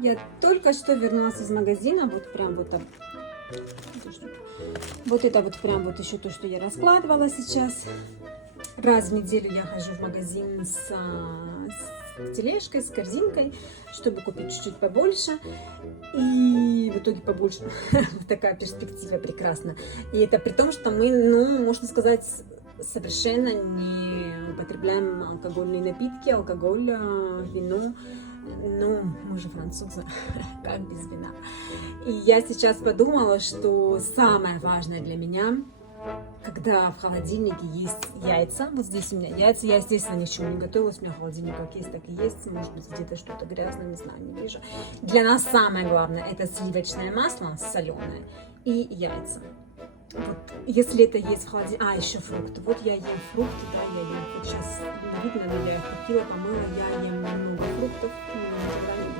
Я только что вернулась из магазина, вот прям вот там. Вот это вот прям вот еще то, что я раскладывала сейчас. Раз в неделю я хожу в магазин с тележкой, с корзинкой, чтобы купить чуть-чуть побольше. И в итоге побольше. Такая перспектива прекрасна. И это при том, что мы, ну, можно сказать, совершенно не употребляем алкогольные напитки, алкоголь, вино. Ну, мы же французы, как без вина. И я сейчас подумала, что самое важное для меня, когда в холодильнике есть яйца, вот здесь у меня яйца, я, естественно, ничего не готовила, у меня холодильник как есть, так и есть, может быть, где-то что-то грязное, не знаю, не вижу. Для нас самое главное – это сливочное масло соленое и яйца. Вот, если это есть в холодильнике, еще фрукты. Вот я ем фрукты, да, я ем, вот сейчас не видно, но я их купила, помыла, я ем много фруктов, никогда не